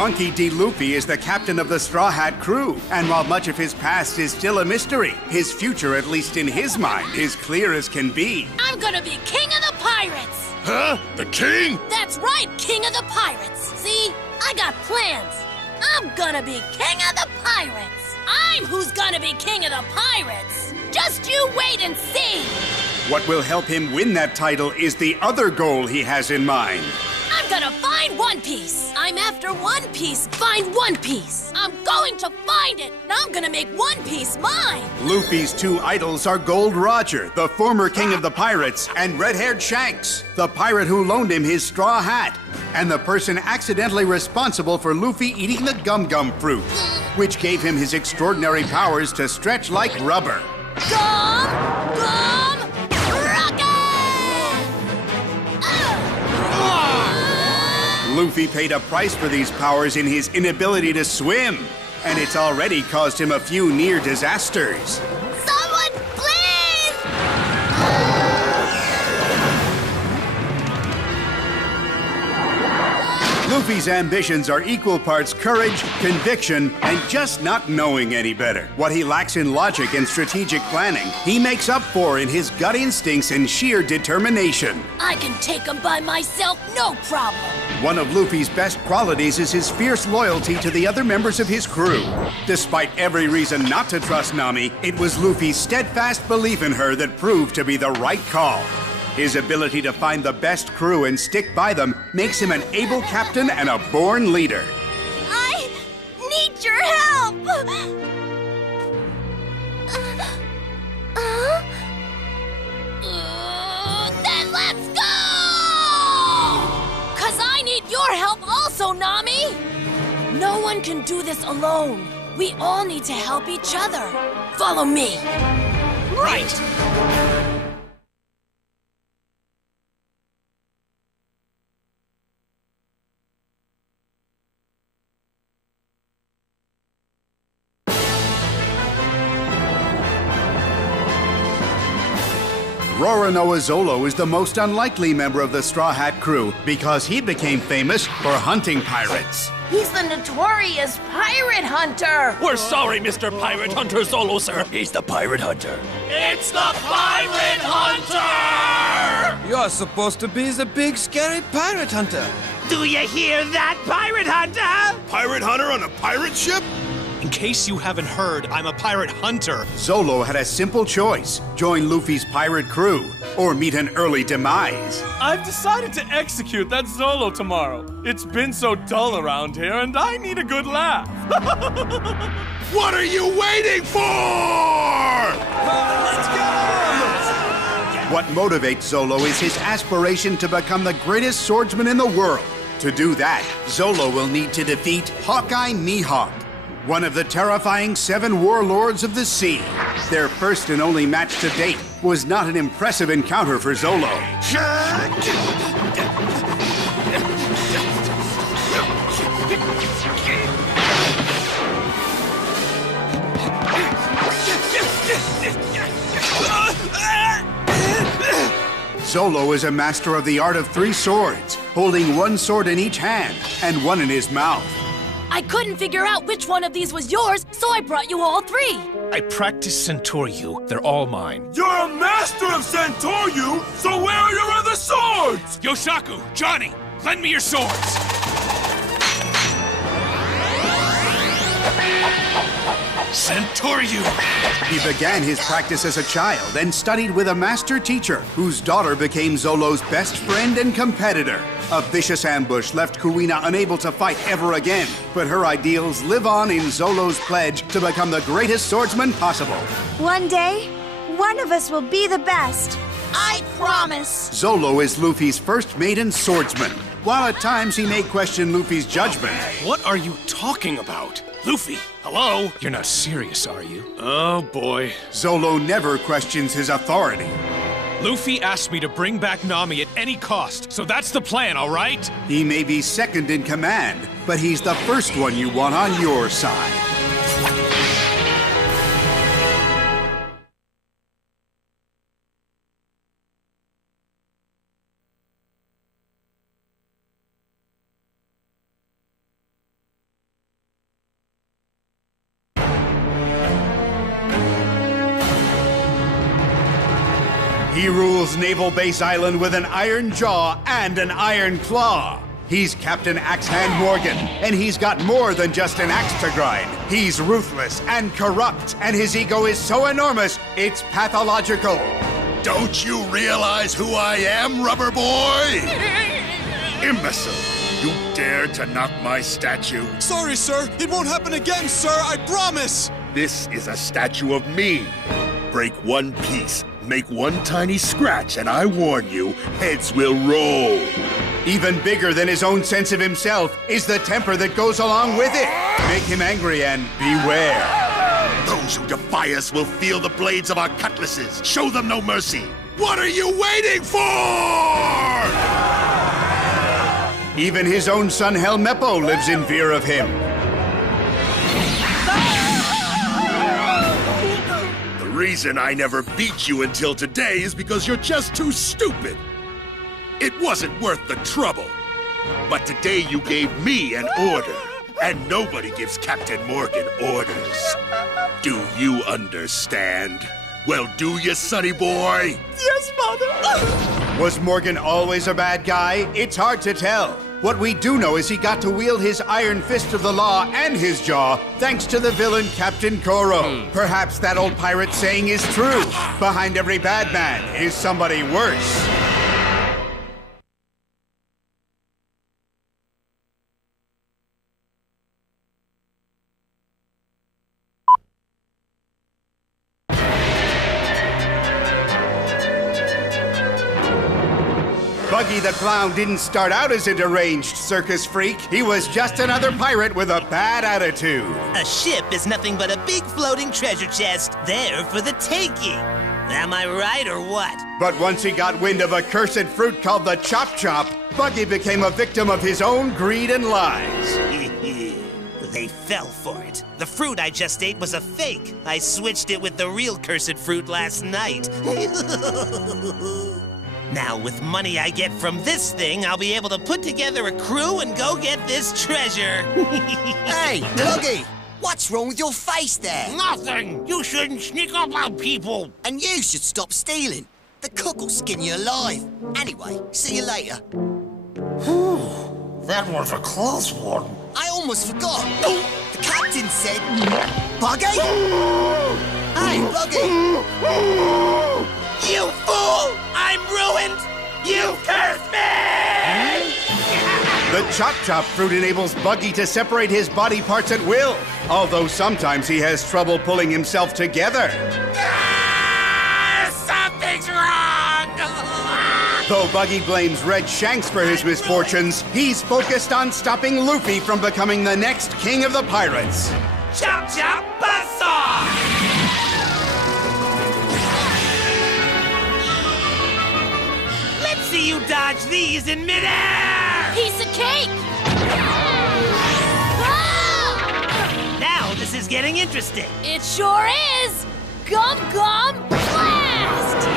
Monkey D. Luffy is the captain of the Straw Hat crew, and while much of his past is still a mystery, his future, at least in his mind, is clear as can be. I'm gonna be king of the pirates! Huh? The king? That's right, king of the pirates! See? I got plans. I'm gonna be king of the pirates! I'm who's gonna be king of the pirates! Just you wait and see! What will help him win that title is the other goal he has in mind. I'm gonna find One Piece! I'm after One Piece! Find One Piece! I'm going to find it! And I'm gonna make One Piece mine! Luffy's two idols are Gold Roger, the former king of the pirates, and red-haired Shanks, the pirate who loaned him his straw hat, and the person accidentally responsible for Luffy eating the gum-gum fruit, which gave him his extraordinary powers to stretch like rubber. Gum! Rocket! Luffy paid a price for these powers in his inability to swim, and it's already caused him a few near disasters. Someone, please! Luffy's ambitions are equal parts courage, conviction, and just not knowing any better. What he lacks in logic and strategic planning, he makes up for in his gut instincts and sheer determination. I can take them by myself, no problem. One of Luffy's best qualities is his fierce loyalty to the other members of his crew. Despite every reason not to trust Nami, it was Luffy's steadfast belief in her that proved to be the right call. His ability to find the best crew and stick by them makes him an able captain and a born leader. I need your help! Then let's go! 'Cause I need your help also, Nami! No one can do this alone. We all need to help each other. Follow me. Right! Roronoa Zolo is the most unlikely member of the Straw Hat crew because he became famous for hunting pirates. He's the notorious pirate hunter! We're sorry, Mr. Pirate Hunter Solo, sir. He's the Pirate Hunter. It's the Pirate Hunter! You're supposed to be the big, scary pirate hunter. Do you hear that, Pirate Hunter? Pirate Hunter on a pirate ship? In case you haven't heard, I'm a pirate hunter. Zolo had a simple choice: join Luffy's pirate crew or meet an early demise. I've decided to execute that Zolo tomorrow. It's been so dull around here, and I need a good laugh. What are you waiting for? Let's go! What motivates Zolo is his aspiration to become the greatest swordsman in the world. To do that, Zolo will need to defeat Hawkeye Mihawk, one of the terrifying 7 warlords of the sea. Their first and only match to date was not an impressive encounter for Zolo. Zolo is a master of the art of 3 swords, holding 1 sword in each hand and 1 in his mouth. I couldn't figure out which one of these was yours, so I brought you all 3. I practice Centauryu. They're all mine. You're a master of Centauryu, so where are your other swords? Yoshaku, Johnny, lend me your swords. Centauryu! He began his practice as a child and studied with a master teacher whose daughter became Zolo's best friend and competitor. A vicious ambush left Kuina unable to fight ever again, but her ideals live on in Zolo's pledge to become the greatest swordsman possible. One day, one of us will be the best. I promise! Zolo is Luffy's first maiden swordsman, while at times he may question Luffy's judgment. What are you talking about? Luffy, hello? You're not serious, are you? Oh, boy. Zolo never questions his authority. Luffy asked me to bring back Nami at any cost, so that's the plan, all right? He may be second in command, but he's the first one you want on your side. He rules Naval Base Island with an iron jaw and an iron claw. He's Captain Axe-Hand Morgan, and he's got more than just an axe to grind. He's ruthless and corrupt, and his ego is so enormous, it's pathological. Don't you realize who I am, rubber boy? Imbecile! You dare to knock my statue? Sorry, sir. It won't happen again, sir. I promise. This is a statue of me. Break one piece, make one tiny scratch, and I warn you, heads will roll. Even bigger than his own sense of himself is the temper that goes along with it. Make him angry and beware. Those who defy us will feel the blades of our cutlasses. Show them no mercy. What are you waiting for? Even his own son Helmeppo lives in fear of him. The reason I never beat you until today is because you're just too stupid. It wasn't worth the trouble. But today you gave me an order, and nobody gives Captain Morgan orders. Do you understand? Well, do you, sonny boy? Yes, Father. Was Morgan always a bad guy? It's hard to tell. What we do know is he got to wield his iron fist of the law and his jaw thanks to the villain Captain Koro. Perhaps that old pirate saying is true. Behind every bad man is somebody worse. Buggy the Clown didn't start out as a deranged circus freak. He was just another pirate with a bad attitude. A ship is nothing but a big floating treasure chest there for the taking. Am I right or what? But once he got wind of a cursed fruit called the Chop Chop, Buggy became a victim of his own greed and lies. They fell for it. The fruit I just ate was a fake. I switched it with the real cursed fruit last night. Now, with money I get from this thing, I'll be able to put together a crew and go get this treasure. Hey, Buggy! What's wrong with your face there? Nothing! You shouldn't sneak up on people! And you should stop stealing. The cook will skin you alive. Anyway, see you later. That was a close one. I almost forgot. The captain said... Buggy? Hey, Buggy! You fool! I'm ruined! You cursed me! The Chop Chop fruit enables Buggy to separate his body parts at will, although sometimes he has trouble pulling himself together. Something's wrong! Though Buggy blames Red Shanks for his misfortunes, he's focused on stopping Luffy from becoming the next king of the pirates. Chop Chop Buzzsaw! Let's see you dodge these in midair! Piece of cake! Now this is getting interesting. It sure is! Gum Gum Blast!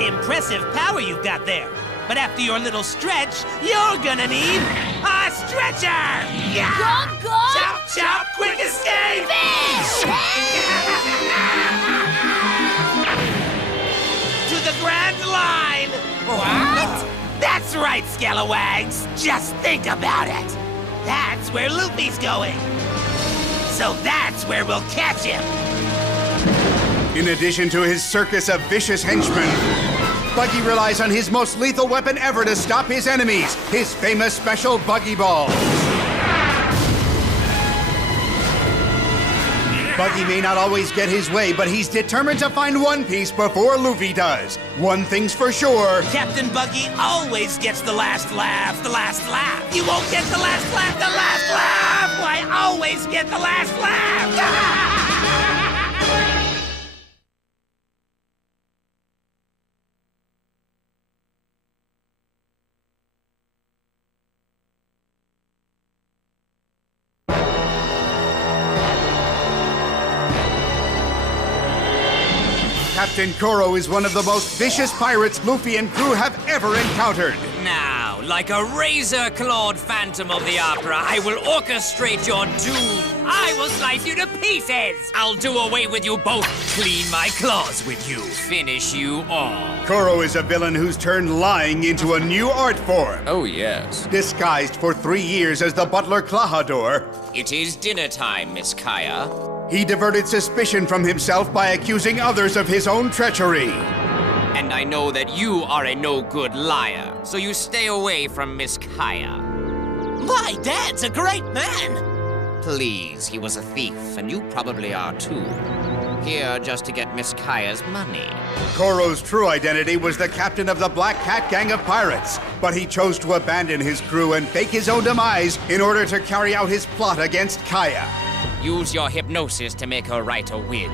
Impressive power you've got there. But after your little stretch, you're gonna need a stretcher! Yeah! Gum Gum! Chop Chop Quick Escape! Fish! To the Grand Line! What? That's right, Scalawags! Just think about it! That's where Luffy's going! So that's where we'll catch him! In addition to his circus of vicious henchmen, Buggy relies on his most lethal weapon ever to stop his enemies, his famous special Buggy Ball. Buggy may not always get his way, but he's determined to find One Piece before Luffy does. One thing's for sure. Captain Buggy always gets the last laugh, the last laugh. You won't get the last laugh, the last laugh! I always get the last laugh! Captain Koro is one of the most vicious pirates Luffy and crew have ever encountered. Now, like a razor-clawed phantom of the opera, I will orchestrate your doom. I will slice you to pieces! I'll do away with you both, clean my claws with you, finish you all. Koro is a villain who's turned lying into a new art form. Oh, yes. Disguised for 3 years as the butler Klahadore, It is dinner time, Miss Kaya. he diverted suspicion from himself by accusing others of his own treachery. And I know that you are a no-good liar, so you stay away from Miss Kaya. My dad's a great man. Please, he was a thief, and you probably are too. Here just to get Miss Kaya's money. Koro's true identity was the captain of the Black Cat gang of pirates, but he chose to abandon his crew and fake his own demise in order to carry out his plot against Kaya. Use your hypnosis to make her write a will.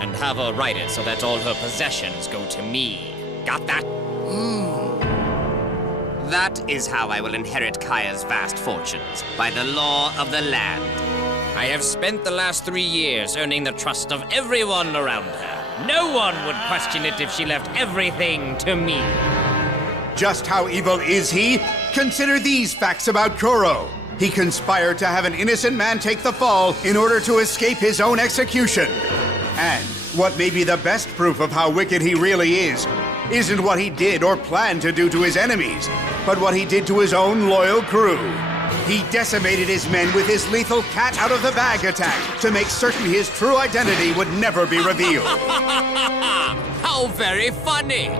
And have her write it so that all her possessions go to me. Got that? That is how I will inherit Kaya's vast fortunes, by the law of the land. I have spent the last 3 years earning the trust of everyone around her. No one would question it if she left everything to me. Just how evil is he? Consider these facts about Koro. He conspired to have an innocent man take the fall in order to escape his own execution. And what may be the best proof of how wicked he really is isn't what he did or planned to do to his enemies, but what he did to his own loyal crew. He decimated his men with his lethal cat out of the bag attack to make certain his true identity would never be revealed. How very funny!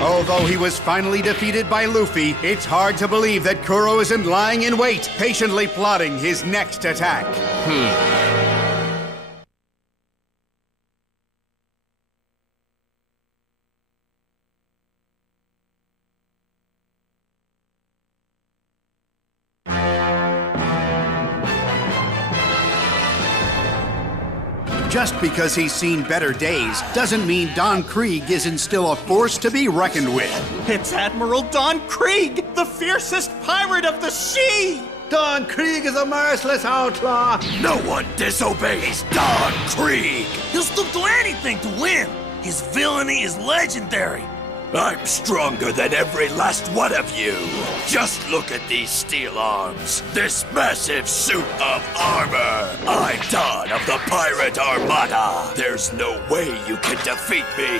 Although he was finally defeated by Luffy, it's hard to believe that Kuro isn't lying in wait, patiently plotting his next attack. Just because he's seen better days doesn't mean Don Krieg isn't still a force to be reckoned with. It's Admiral Don Krieg, the fiercest pirate of the sea! Don Krieg is a merciless outlaw. No one disobeys Don Krieg. He'll stoop to anything to win. His villainy is legendary. I'm stronger than every last one of you. Just look at these steel arms, this massive suit of armor. I'm Don of the Pirate Armada. There's no way you can defeat me.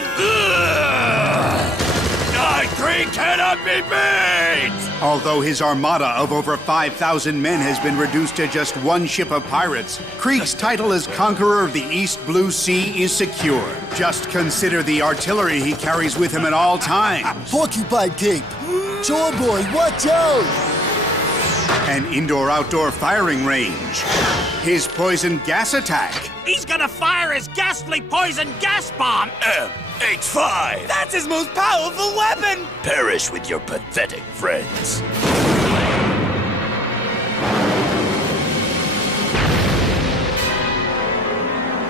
Don Krieg cannot be beat! Although his armada of over 5,000 men has been reduced to just one ship of pirates, Krieg's title as Conqueror of the East Blue Sea is secure. Just consider the artillery he carries with him at all times. Porcupine Cape! Shore boy, watch out! An indoor-outdoor firing range. His poison gas attack. He's gonna fire his ghastly poison gas bomb! M85! That's his most powerful weapon! Perish with your pathetic friends.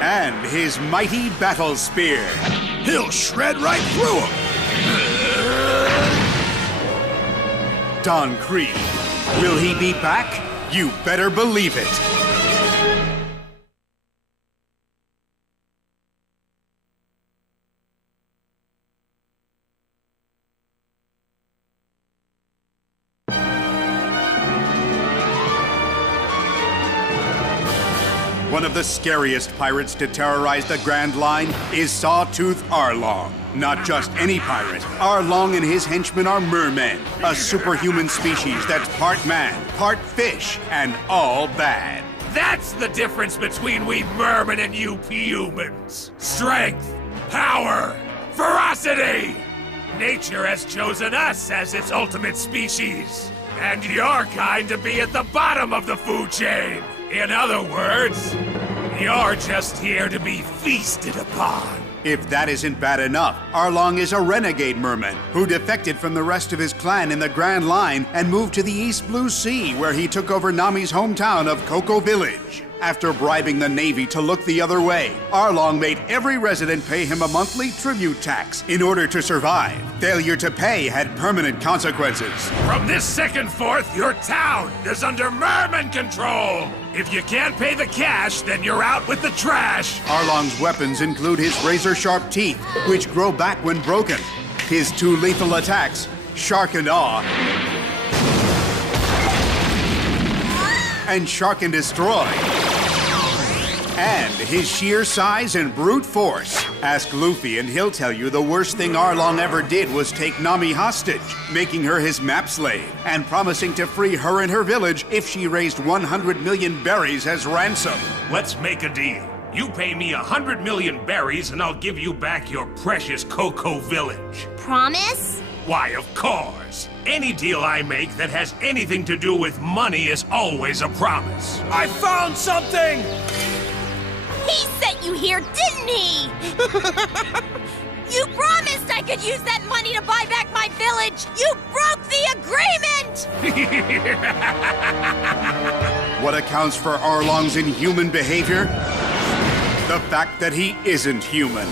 And his mighty battle spear. He'll shred right through him. Don Krieg. Will he be back? You better believe it. One of the scariest pirates to terrorize the Grand Line is Sawtooth Arlong. Not just any pirate. Arlong and his henchmen are mermen, a superhuman species that's part man, part fish, and all bad. That's the difference between we mermen and you humans. Strength, power, ferocity. Nature has chosen us as its ultimate species. And your kind to be at the bottom of the food chain. In other words, you're just here to be feasted upon. If that isn't bad enough, Arlong is a renegade merman who defected from the rest of his clan in the Grand Line and moved to the East Blue Sea, where he took over Nami's hometown of Cocoa Village. After bribing the Navy to look the other way, Arlong made every resident pay him a monthly tribute tax in order to survive. Failure to pay had permanent consequences. From this second forth, your town is under merman control. If you can't pay the cash, then you're out with the trash. Arlong's weapons include his razor-sharp teeth, which grow back when broken, his two lethal attacks, Shark and Awe, and shark and destroy. And his sheer size and brute force. Ask Luffy and he'll tell you the worst thing Arlong ever did was take Nami hostage, making her his map slave, and promising to free her and her village if she raised 100 million berries as ransom. Let's make a deal. You pay me 100 million berries and I'll give you back your precious Cocoa Village. Promise? Why, of course. Any deal I make that has anything to do with money is always a promise. I found something! He sent you here, didn't he? You promised I could use that money to buy back my village! You broke the agreement! What accounts for Arlong's inhuman behavior? The fact that he isn't human.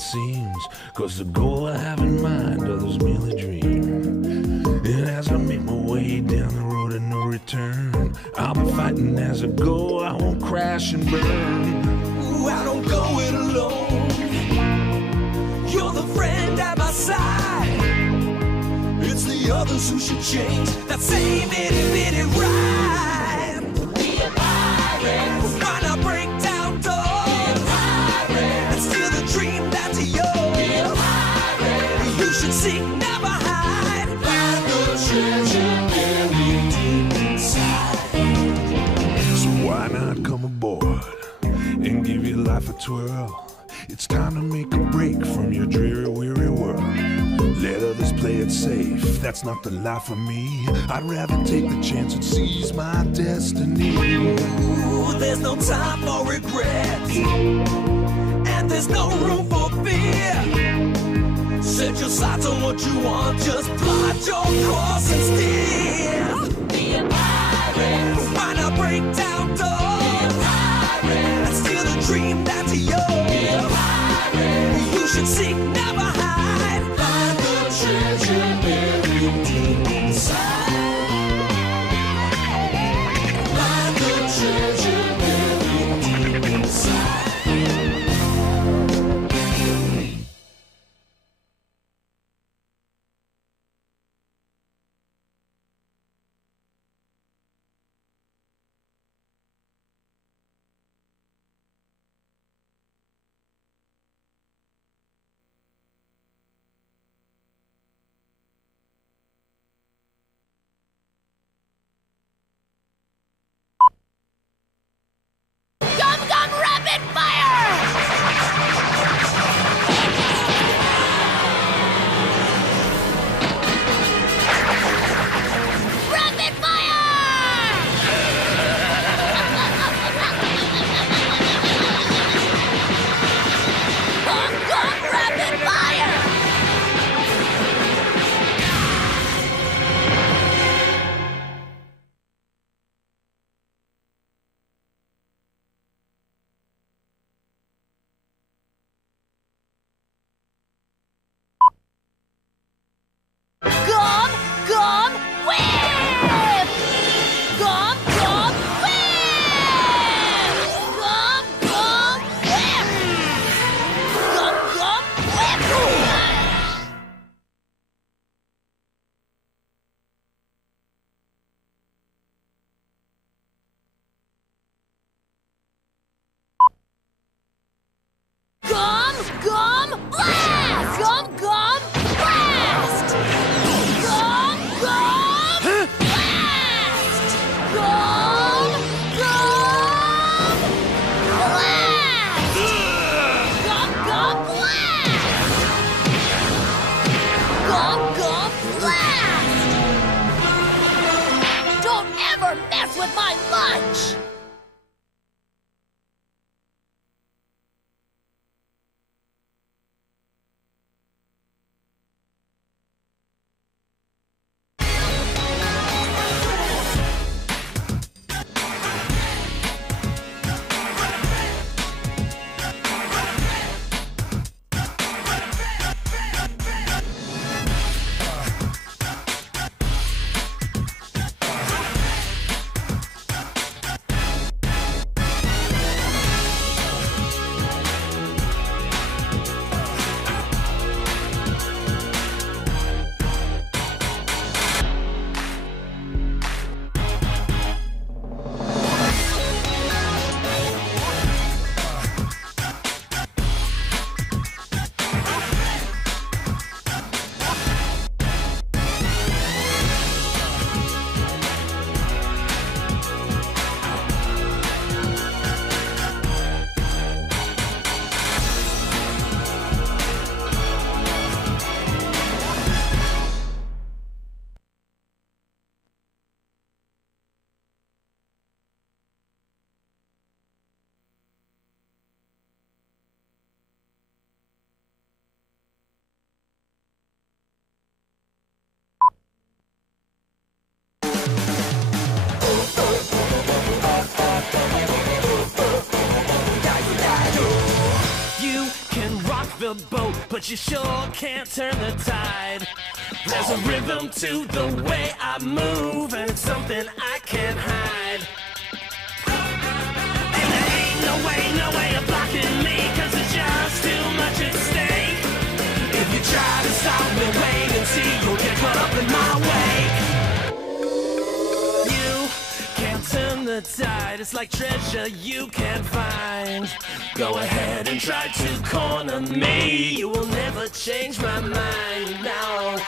Seems, 'cause the goal I have in mind others merely dream. And as I make my way down the road of no return, I'll be fighting as I go, I won't crash and burn. Ooh, I don't go it alone. You're the friend at my side. It's the others who should change that same itty bitty ride. Be a pirate. Why not break down doors? Be a pirate. And steal the dream that's yours. You should seek, never hide. Find the treasure buried deep inside. So why not come aboard and give your life a twirl? It's time to make a break from your dreary, weary world. Let others play it safe, that's not the life for me. I'd rather take the chance and seize my destiny. Ooh, there's no time for regret, and there's no room for fear. Set your sights on what you want, just plot your course and steer. Be a pirate. Why not break down doors? Be a pirate. And steal the dream that's yours. Be a pirate. You should seek, never hide. Find the treasure buried deep inside. Find the treasure buried deep inside. but you sure can't turn the tide. There's a rhythm to the way I move, and it's something I can't hide. And there ain't no way of blocking me, 'cause there's just too much at stake. If you try to stop me, wait and see, you'll get caught up in my wake. You can't turn the tide, it's like treasure you can't find. Go ahead and try to corner me, you will never change my mind, no.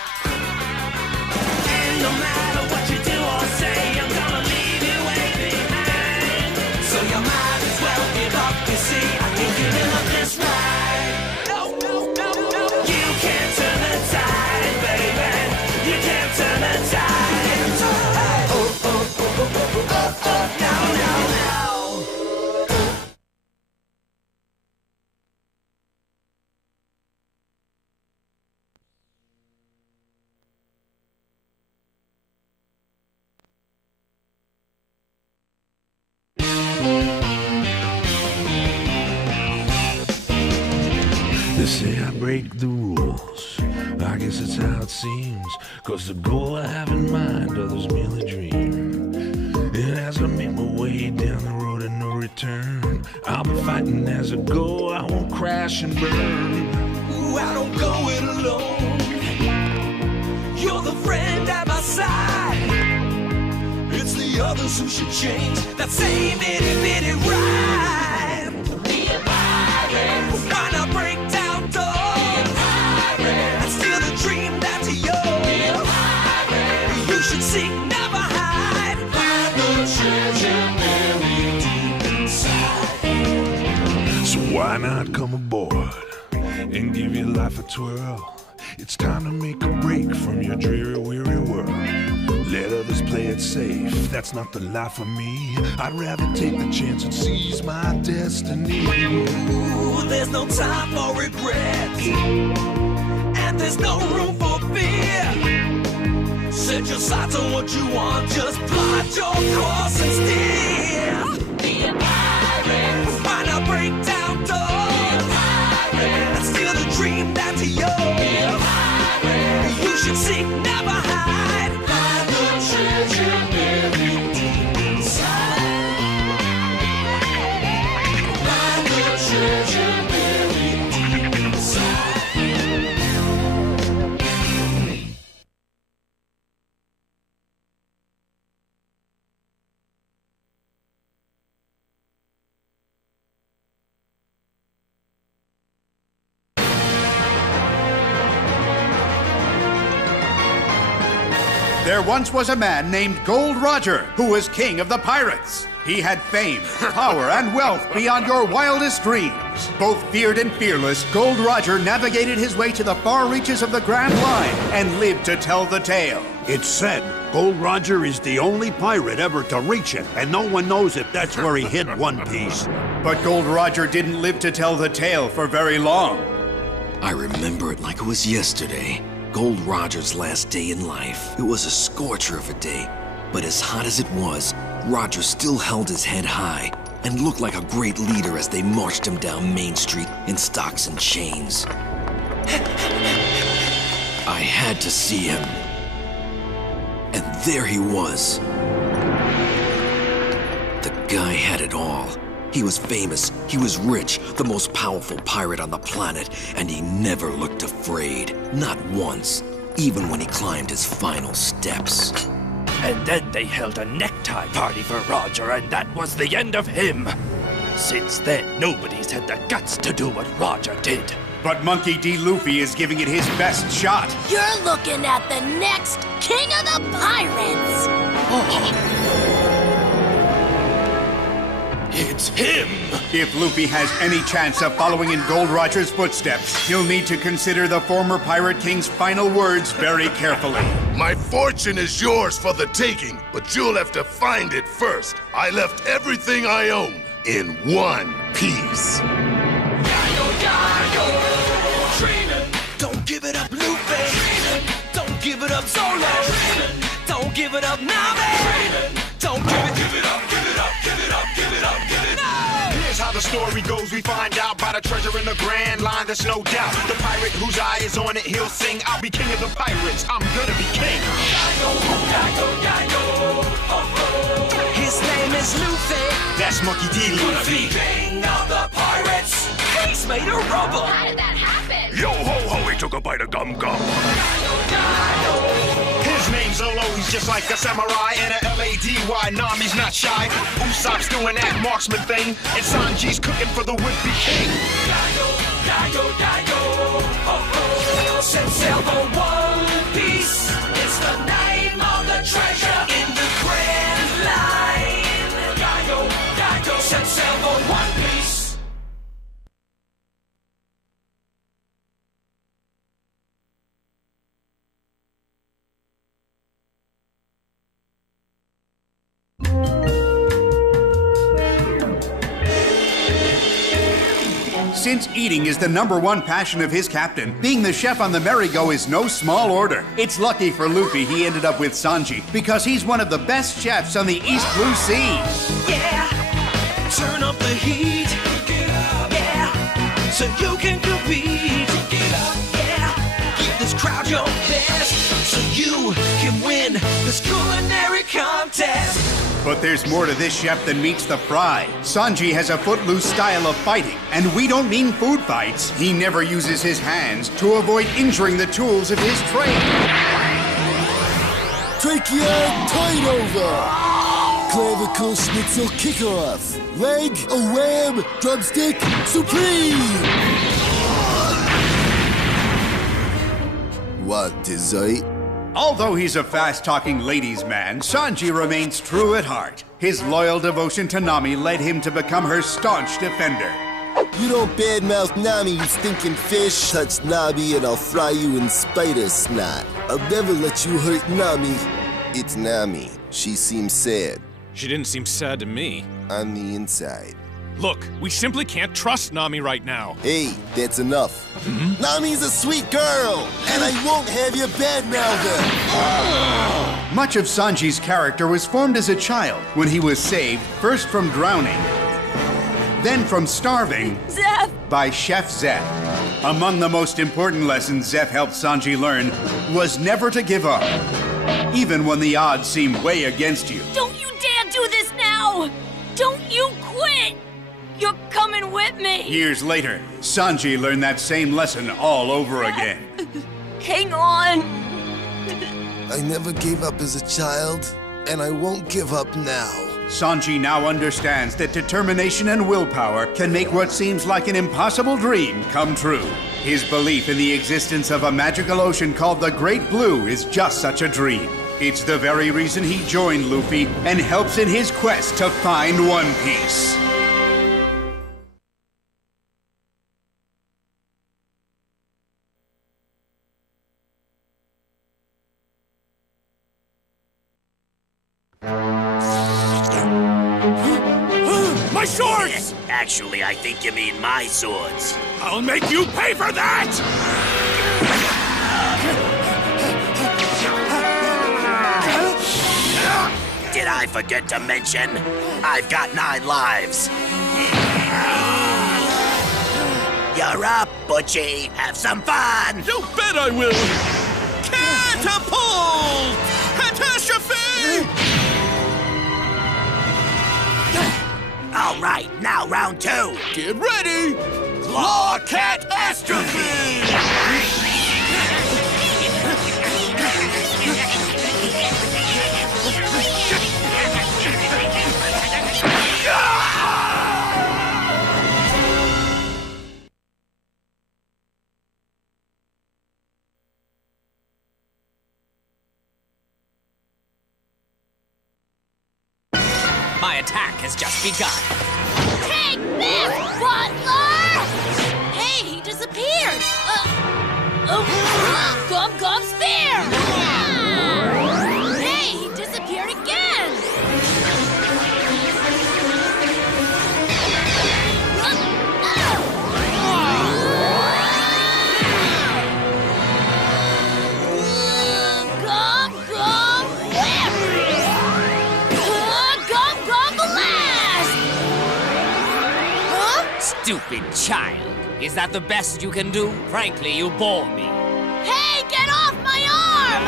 And no matter what you do or say, I'm gonna leave you way behind. So you might as well give up, you see, I ain't giving up this ride. No, no, no, no. You can't turn the tide, baby. You can't turn the tide. Oh, oh, oh, oh, oh, oh, oh, no, no, no. They say I break the rules, I guess it's how it seems, 'cause the goal I have in mind, others merely dream. And as I make my way down the road of no return, I'll be fighting as I go, I won't crash and burn. Ooh, I don't go it alone. You're the friend at my side. It's the others who should change that same itty bitty ride. Be a pirate. Why not break down doors? Be a pirate. And steal the dream that's yours. Be a pirate. You should seek, never hide. Find the treasure buried deep inside. So why not come aboard and give your life a twirl? It's time to make a break from your dreary, weary world. Let others play it safe, that's not the life for me. I'd rather take the chance and seize my destiny. Ooh, there's no time for regrets, and there's no room for fear. Set your sights on what you want, just plot your course and steer. Be a pirate. Why not break down doors? Be a pirate. And steal the dream that's yours. Be a pirate. You should seek, never hide. Find the treasure buried deep inside. Find the treasure buried deep inside. There once was a man named Gold Roger who was king of the pirates. He had fame, power, and wealth beyond your wildest dreams. Both feared and fearless, Gold Roger navigated his way to the far reaches of the Grand Line and lived to tell the tale. It's said Gold Roger is the only pirate ever to reach it, and no one knows if that's where he hid One Piece. But Gold Roger didn't live to tell the tale for very long. I remember it like it was yesterday. Gold Roger's last day in life. It was a scorcher of a day, but as hot as it was, Roger still held his head high and looked like a great leader as they marched him down Main Street in stocks and chains. I had to see him. And there he was. The guy had it all. He was famous, he was rich, the most powerful pirate on the planet, and he never looked afraid. Not once, even when he climbed his final steps. And then they held a necktie party for Roger, and that was the end of him. Since then, nobody's had the guts to do what Roger did. But Monkey D. Luffy is giving it his best shot. You're looking at the next King of the Pirates! It's him! If Luffy has any chance of following in Gold Roger's footsteps, he'll need to consider the former Pirate King's final words very carefully. My fortune is yours for the taking, but you'll have to find it first. I left everything I own in one piece. Don't give it up, Luffy. Don't give it up, Solo. Don't give it up, Nami. Don't give it up, give it up, give it up, give it up, give it up. No! Here's how the the story goes, we find out about a treasure in the Grand Line, there's no doubt. The pirate whose eye is on it, he'll sing, I'll be king of the pirates, I'm gonna be king. His name is Luffy. That's Monkey D. Luffy. King of the pirates. He's made of rubber. How did that happen? Yo ho ho, he took a bite of gum gum. His name's Zolo, he's just like a samurai and a L-A-D-Y. Nami's not shy. Usopp's doing that marksman thing, and Sanji's cooking for the would-be king. Set sail for One Piece. It's the name of the treasure in the Grand Line. Set sail for One Piece. Since eating is the #1 passion of his captain, being the chef on the merry-go is no small order. It's lucky for Luffy he ended up with Sanji, because he's one of the best chefs on the East Blue Sea. Yeah, turn up the heat. Yeah, so you can compete. Yeah, give this crowd your best, so you can win this culinary contest. But there's more to this chef than meets the fry. Sanji has a footloose style of fighting, and we don't mean food fights. He never uses his hands to avoid injuring the tools of his trade. Trachea tight over. Clavicle schnitzel kickoff. Leg, a wham, drumstick, supreme. What dessert? Although he's a fast-talking ladies' man, Sanji remains true at heart. His loyal devotion to Nami led him to become her staunch defender. You don't badmouth Nami, you stinking fish. Touch Nami and I'll fry you in spider snot. I'll never let you hurt Nami. It's Nami. She seems sad. She didn't seem sad to me. On the inside. Look, we simply can't trust Nami right now. Hey, that's enough. Nami's a sweet girl, and I won't have you badmouth her. Much of Sanji's character was formed as a child when he was saved, first from drowning, then from starving Zeph! by Chef Zeph. Among the most important lessons Zeph helped Sanji learn was never to give up, even when the odds seem way against you. Don't you dare do this now! Don't you quit! You're coming with me! Years later, Sanji learned that same lesson all over again. Hang on! I never gave up as a child, and I won't give up now. Sanji now understands that determination and willpower can make what seems like an impossible dream come true. His belief in the existence of a magical ocean called the Great Blue is just such a dream. It's the very reason he joined Luffy and helps in his quest to find One Piece. My swords! Actually, I think you mean my swords. I'll make you pay for that! Did I forget to mention? I've got 9 lives. You're up, Butchie. Have some fun! You bet I will! Catapult! Catastrophe! All right, now round 2. Get ready! Claw Catastrophe! My attack has just begun. Take this, Butler! Hey, he disappeared! Gum Gum Spear! Hey, he disappeared again! Gum Gum Whip! Gum Gum Blast! Huh? stupid child. Is that the best you can do? Frankly, you bore me. Hey, get off my arm!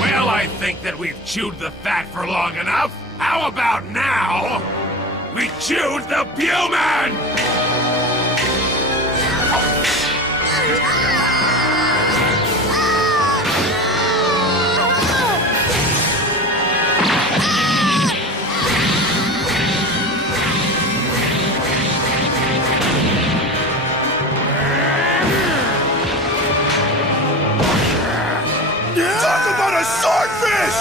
Well, I think that we've chewed the fat for long enough. How about now? We choose the Puman! Talk about a swordfish!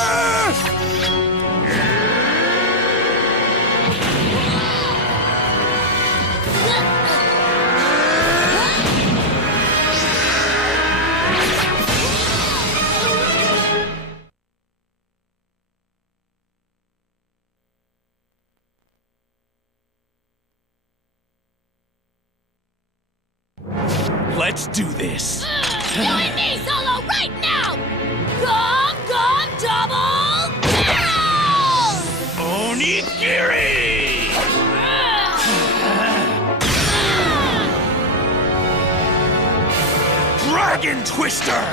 Let's do this. You and me, Zolo, right now! Gum Gum Double Barrel! Onigiri! Dragon Twister!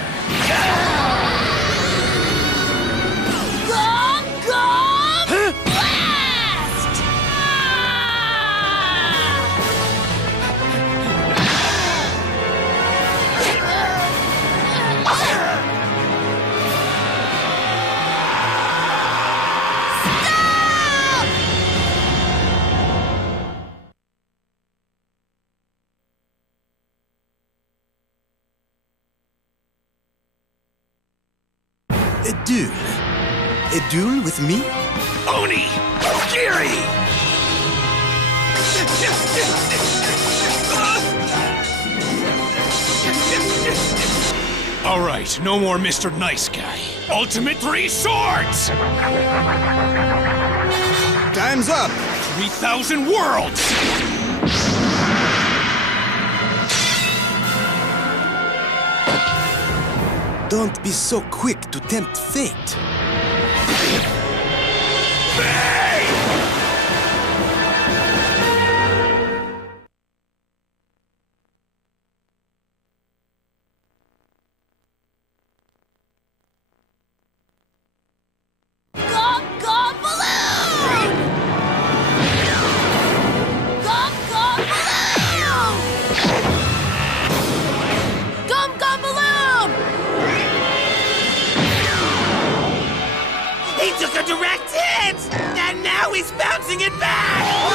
Gum Gum Blast! A duel? A duel with me? Oni! Ogiri! All right, no more Mr. Nice Guy. Ultimate 3 swords! Time's up! 3,000 worlds! Don't be so quick to tempt fate. Gum Gum Balloon! Gum Gum Balloon! Gum Gum Balloon! He took a direct hit! And now he's bouncing it back!